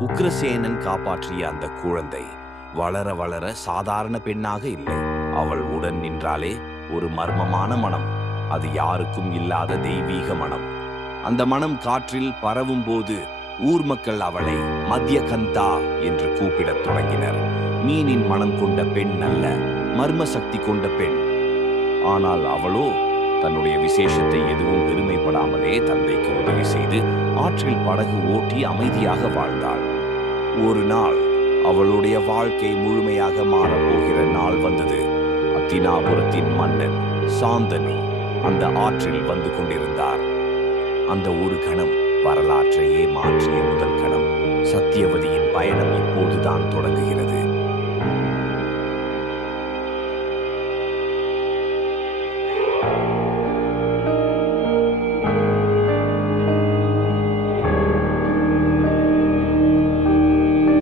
உக்ரசேனன் காப்பாற்றிய அந்த குழந்தை வளர வளர சாதாரண பெண்ணாக இல்லை. அவள் உடன் நின்றாலே ஒரு மர்மமான மனம். அது யாருக்கும் இல்லாத தெய்வீக மனம். அந்த மனம் காற்றில் பரவும் போது ஊர் மக்கள் அவளை மத்யகந்தா என்று கூப்பிடத் தொடங்கினர். மீனின் மனம் கொண்ட பெண் அல்ல, மர்ம சக்தி கொண்ட பெண். ஆனால் அவளோ தன்னுடைய விசேஷத்தை எதுவும் பெருமைப்படாமலே தந்தைக்கு உதவி செய்து ஆற்றில் படகு ஓட்டி அமைதியாக வாழ்ந்தாள். ஒரு நாள் அவளுடைய வாழ்க்கை முழுமையாக மாறப்போகிற நாள் வந்தது. அத்தினாபுரத்தின் மன்னன் சாந்தனு அந்த ஆற்றில் வந்து கொண்டிருந்தார். அந்த ஒரு கணம் வரலாற்றையே மாற்றிய முதல் கணம். சத்தியவதியின் பயணம் இப்போதுதான் தொடங்குகிறது.